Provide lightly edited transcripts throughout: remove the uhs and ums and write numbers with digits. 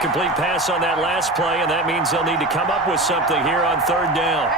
Complete pass on that last play, and that means they'll need to come up with something here on third down.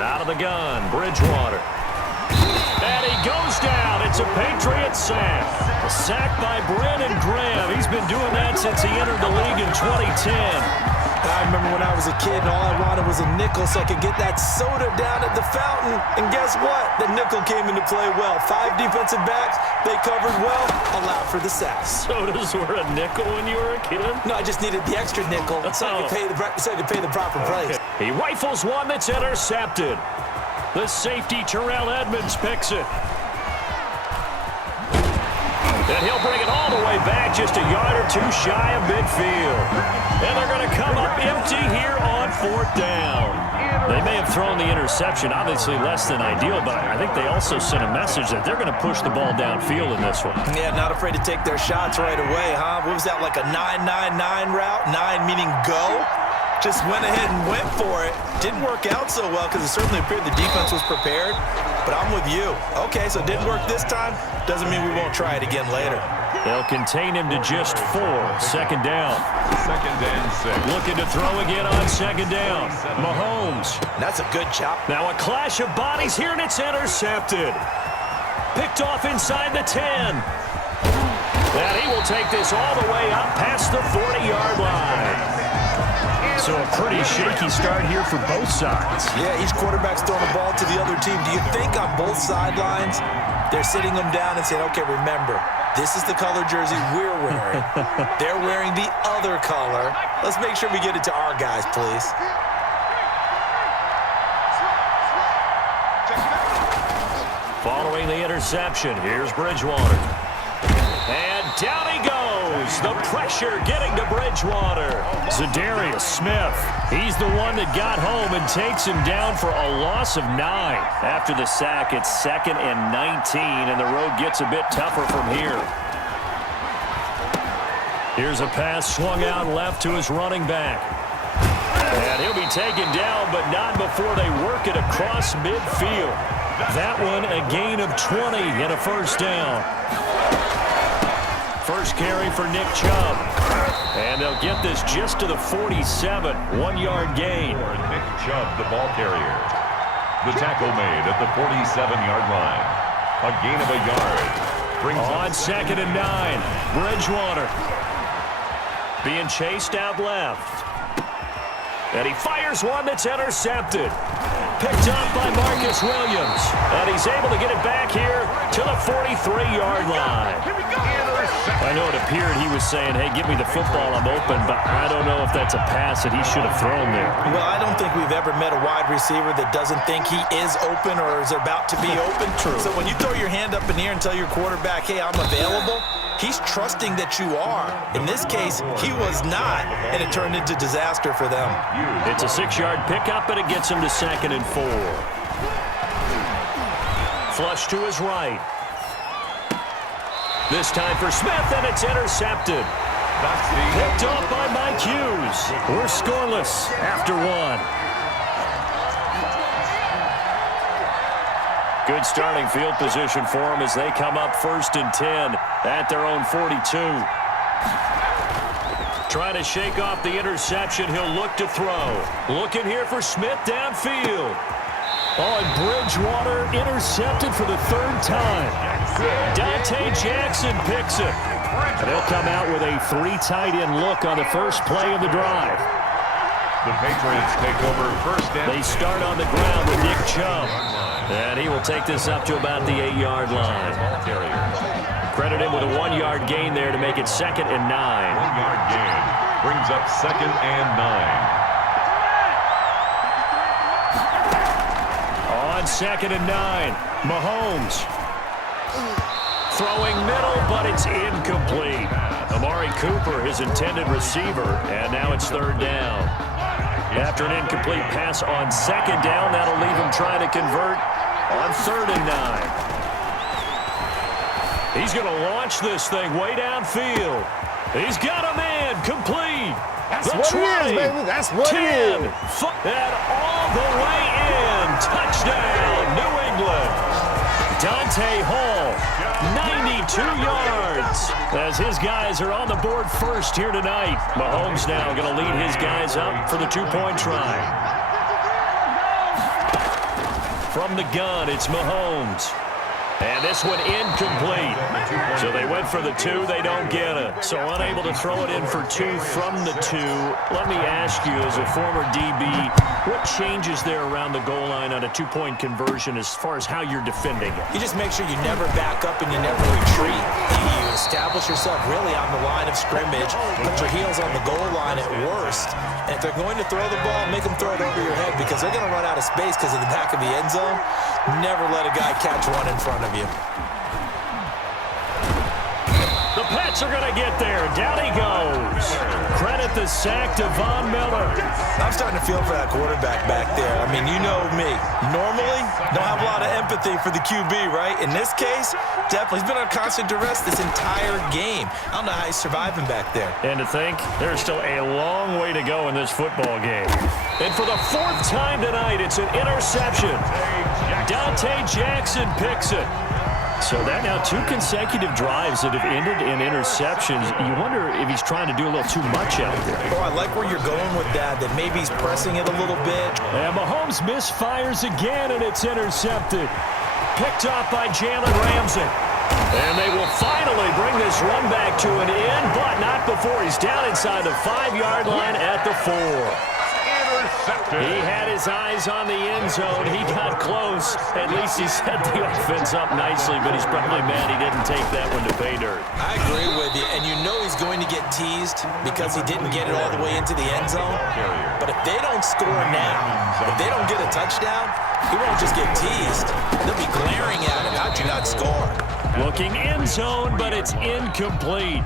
Out of the gun, Bridgewater. And he goes down. It's a Patriot sack. A sack by Brandon Graham. He's been doing that since he entered the league in 2010. I remember when I was a kid and all I wanted was a nickel so I could get that soda down at the fountain. And guess what? The nickel came into play well. 5 defensive backs, they covered well, allowed for the sacks. Sodas were a nickel when you were a kid? No, I just needed the extra nickel so I could pay the proper price. He rifles one that's intercepted. The safety, Terrell Edmonds, picks it. And he'll bring it all the way back, just a yard or two shy of midfield. And they're going to come up empty here on fourth down. They may have thrown the interception, obviously less than ideal, but I think they also sent a message that they're going to push the ball downfield in this one. Yeah, not afraid to take their shots right away, huh? What was that, like a 9-9-9 route? 9 meaning go? Just went ahead and went for it. Didn't work out so well because it certainly appeared the defense was prepared. But I'm with you. Okay, so it didn't work this time. Doesn't mean we won't try it again later. They'll contain him to just 4. Second down. 2nd and 6. Looking to throw again on second down. Mahomes. That's a good chop. Now a clash of bodies here, and it's intercepted. Picked off inside the 10. And he will take this all the way up past the 40-yard line. So a pretty shaky start here for both sides. Yeah, each quarterback's throwing the ball to the other team. Do you think on both sidelines they're sitting them down and saying, okay, remember, this is the color jersey we're wearing. They're wearing the other color. Let's make sure we get it to our guys, please. Following the interception, here's Bridgewater. And down he goes. The pressure getting to Bridgewater. Za'Darius Smith. He's the one that got home and takes him down for a loss of 9. After the sack, it's 2nd and 19, and the road gets a bit tougher from here. Here's a pass swung out left to his running back. And he'll be taken down, but not before they work it across midfield. That one a gain of 20 and a first down. First carry for Nick Chubb. And they'll get this just to the 47. 1-yard gain. Nick Chubb, the ball carrier. The tackle made at the 47-yard line. A gain of a yard. On 2nd and 9. Bridgewater. Being chased out left. And he fires one that's intercepted. Picked up by Marcus Williams. And he's able to get it back here to the 43-yard line. I know it appeared he was saying, hey, give me the football, I'm open, but I don't know if that's a pass that he should have thrown there. Well, I don't think we've ever met a wide receiver that doesn't think he is open or is about to be open. True. So when you throw your hand up in the air and tell your quarterback, hey, I'm available, he's trusting that you are. In this case, he was not, and it turned into disaster for them. It's a 6-yard pickup, and it gets him to 2nd and 4. Flush to his right. This time for Smith, and it's intercepted. Picked off by Mike Hughes. We're scoreless after 1. Good starting field position for them as they come up 1st and 10 at their own 42. Trying to shake off the interception. He'll look to throw. Looking here for Smith downfield. Oh, and Bridgewater intercepted for the 3rd time. Dante Jackson picks it. And they'll come out with a 3 tight end look on the first play of the drive. The Patriots take over 1st and... They start on the ground with Nick Chubb. And he will take this up to about the 8-yard line. Credit him with a 1-yard gain there to make it 2nd and 9. 1-yard gain brings up 2nd and 9. On 2nd and 9, Mahomes. Throwing middle, but it's incomplete. Amari Cooper, his intended receiver, and now it's 3rd down. After an incomplete pass on 2nd down, that'll leave him trying to convert on 3rd and 9. He's going to launch this thing way downfield. He's got a man complete. That's what it is, baby. That's what it is. And all the way in. Touchdown. Dante Hall, 92 yards. As his guys are on the board first here tonight. Mahomes now going to lead his guys up for the two-point try. From the gun, it's Mahomes. And this one incomplete. So they went for the two. They don't get it. So unable to throw it in for two from the two. Let me ask you, as a former DB, what changes there around the goal line on a two-point conversion as far as how you're defending it? You just make sure you never back up and you never retreat. You establish yourself really on the line of scrimmage. Put your heels on the goal line at worst. And if they're going to throw the ball, make them throw it over your head because they're going to run out of space because of the back of the end zone. Never let a guy catch one in front of you. The Pats are going to get there. Down he goes. Credit the sack to Von Miller. I'm starting to feel for that quarterback back there. I mean, you know me. Normally, don't have a lot of empathy for the QB, right? In this case, definitely. He's been on constant duress this entire game. I don't know how he's surviving back there. And to think, there's still a long way to go in this football game. And for the fourth time tonight, it's an interception. Dante Jackson picks it. So that now two consecutive drives that have ended in interceptions. You wonder if he's trying to do a little too much out there. Oh, I like where you're going with that maybe he's pressing it a little bit. And Mahomes misfires again, and it's intercepted. Picked off by Jalen Ramsey. And they will finally bring this run back to an end, but not before he's down inside the 5-yard line at the 4. He had his eyes on the end zone. He got close. At least he set the offense up nicely, but he's probably mad he didn't take that one to pay dirt. I agree with you, and you know he's going to get teased because he didn't get it all the way into the end zone. But if they don't score now, if they don't get a touchdown, he won't just get teased. They'll be glaring at him. How'd you not score? Looking end zone, but it's incomplete.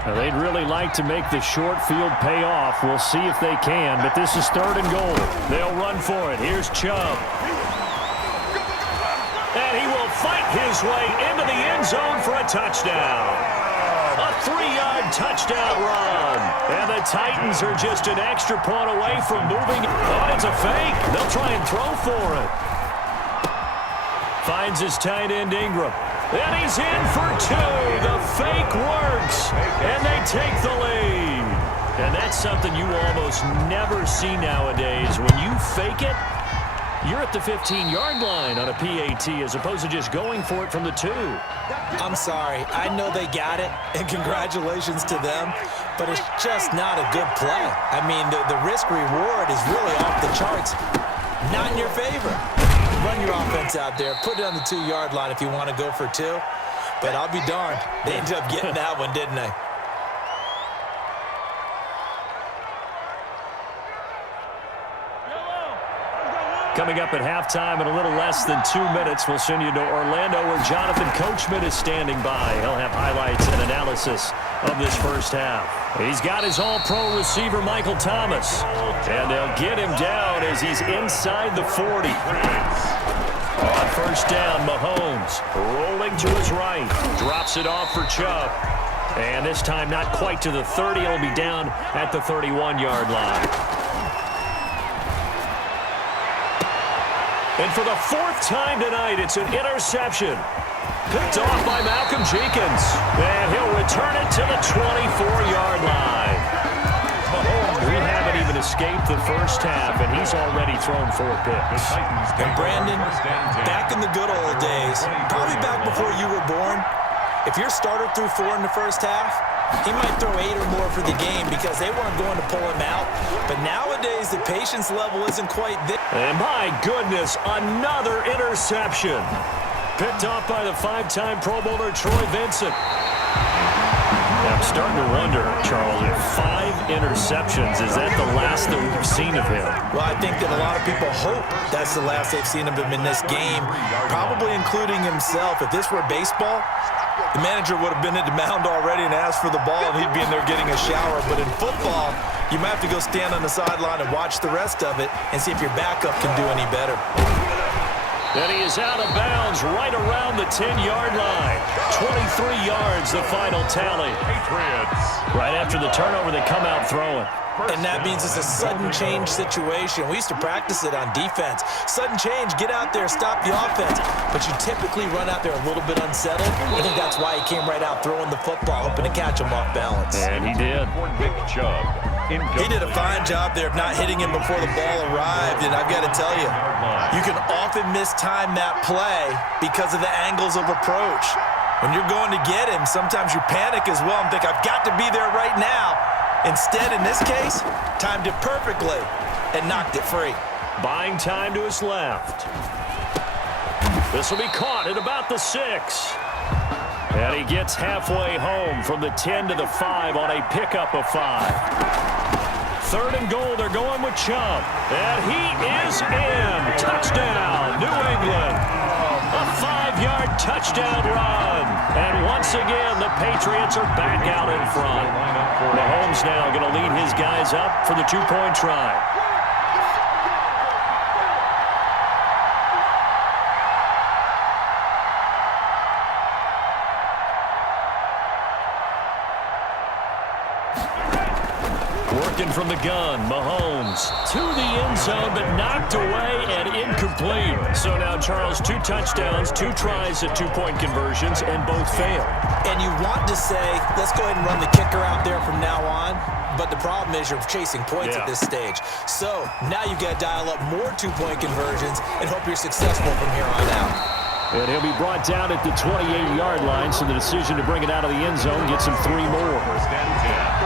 Now, they'd really like to make the short field pay off. We'll see if they can, but this is 3rd and goal. They'll run for it. Here's Chubb. And he will fight his way into the end zone for a touchdown. A 3-yard touchdown run. And the Titans are just an extra point away from moving. Oh, it's a fake. They'll try and throw for it. Finds his tight end Ingram. And he's in for 2. The fake works. And they take the lead. And that's something you almost never see nowadays. When you fake it, you're at the 15-yard line on a PAT as opposed to just going for it from the 2. I'm sorry. I know they got it, and congratulations to them, but it's just not a good play. I mean, the risk-reward is really off the charts. Not in your favor. Run your offense out there. Put it on the 2-yard line if you want to go for 2. But I'll be darned. They ended up getting that one, didn't they? Coming up at halftime in a little less than 2 minutes, we'll send you to Orlando where Jonathan Coachman is standing by. He'll have highlights and analysis of this first half. He's got his all-pro receiver, Michael Thomas. And they'll get him down as he's inside the 40. On first down, Mahomes rolling to his right. Drops it off for Chubb. And this time not quite to the 30. It'll be down at the 31-yard line. And for the 4th time tonight, it's an interception. Picked off by Malcolm Jenkins. And he'll return it to the 24-yard line. We haven't even escaped the first half, and he's already thrown 4 picks. And Brandon, back in the good old days, probably back before you were born, if your starter threw 4 in the first half, he might throw 8 or more for the game because they weren't going to pull him out. But nowadays, the patience level isn't quite there. And my goodness, another interception. Picked off by the 5-time Pro Bowler Troy Vincent. I'm starting to wonder, Charles, if 5 interceptions, is that the last that we've seen of him? Well, I think that a lot of people hope that's the last they've seen of him in this game, probably including himself. If this were baseball, the manager would have been at the mound already and asked for the ball, and he'd be in there getting a shower. But in football, you might have to go stand on the sideline and watch the rest of it and see if your backup can do any better. And he is out of bounds right around the 10-yard line. 23 yards, the final tally. Patriots. Right after the turnover, they come out throwing. And that means it's a sudden change situation. We used to practice it on defense. Sudden change, get out there, stop the offense. But you typically run out there a little bit unsettled. I think that's why he came right out throwing the football, hoping to catch him off balance. And he did. Nick Chubb. He did a fine job there of not hitting him before the ball arrived. And I've got to tell you, you can often mistime that play because of the angles of approach. When you're going to get him, sometimes you panic as well and think, I've got to be there right now. Instead, in this case, timed it perfectly and knocked it free. Buying time to his left. This will be caught at about the 6. And he gets halfway home from the 10 to the 5 on a pickup of 5. 3rd and goal, they're going with Chubb. And he is in. Touchdown, New England. A 5-yard touchdown run. And once again, the Patriots are back out in front. Mahomes now going to lead his guys up for the 2-point try. Working from the gun, Mahomes to the end zone, but knocked away and incomplete. So now, Charles, 2 touchdowns, 2 tries at 2-point conversions, and both fail. And you want to say, let's go ahead and run the kicker out there from now on. But the problem is you're chasing points at this stage. So now you've got to dial up more 2-point conversions and hope you're successful from here on out. And he'll be brought down at the 28-yard line, so the decision to bring it out of the end zone gets him 3 more. First and 10.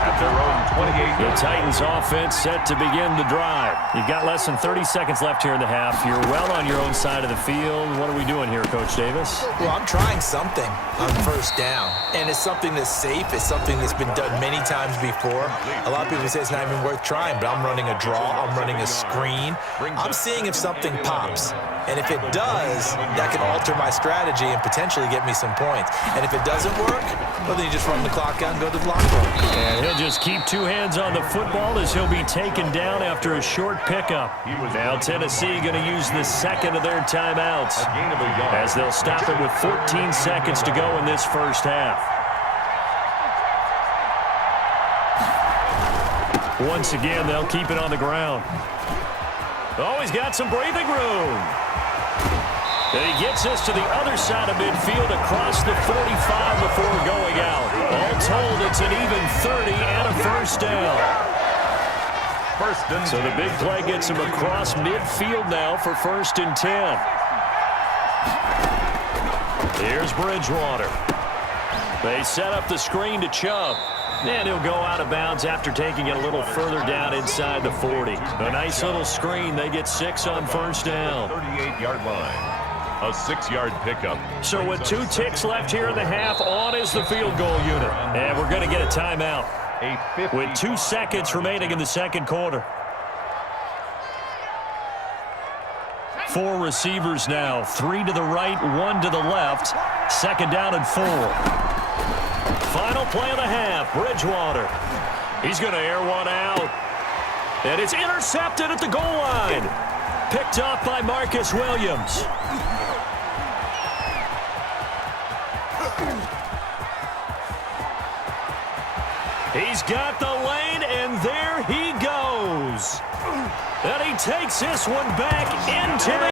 At their own 28. The Titans offense set to begin the drive. You've got less than 30 seconds left here in the half. You're well on your own side of the field. What are we doing here, Coach Davis? Well, I'm trying something on first down. And it's something that's safe. It's something that's been done many times before. A lot of people say it's not even worth trying, but I'm running a draw. I'm running a screen. I'm seeing if something pops. And if it does, that can alter my strategy and potentially get me some points. And if it doesn't work, well, then you just run the clock out and go to the locker room. And he'll just keep 2 hands on the football as he'll be taken down after a short pickup. Now Tennessee going to use the 2nd of their timeouts as they'll stop it with 14 seconds to go in this first half. Once again, they'll keep it on the ground. Oh, he's got some breathing room. And he gets us to the other side of midfield across the 45 before going out. All told, it's an even 30 and a first down. So the big play gets him across midfield now for 1st and 10. Here's Bridgewater. They set up the screen to Chubb. And he'll go out of bounds after taking it a little further down inside the 40. A nice little screen. They get 6 on first down. 38-yard line. A 6-yard pickup. So with 2 ticks left here in the half, on is the field goal unit. And we're going to get a timeout with 2 seconds remaining in the second quarter. 4 receivers now. 3 to the right, 1 to the left. 2nd down and 4. Final play of the half, Bridgewater. He's going to air one out. And it's intercepted at the goal line. Picked off by Marcus Williams. He's got the lane, and there he goes. And he takes this one back into the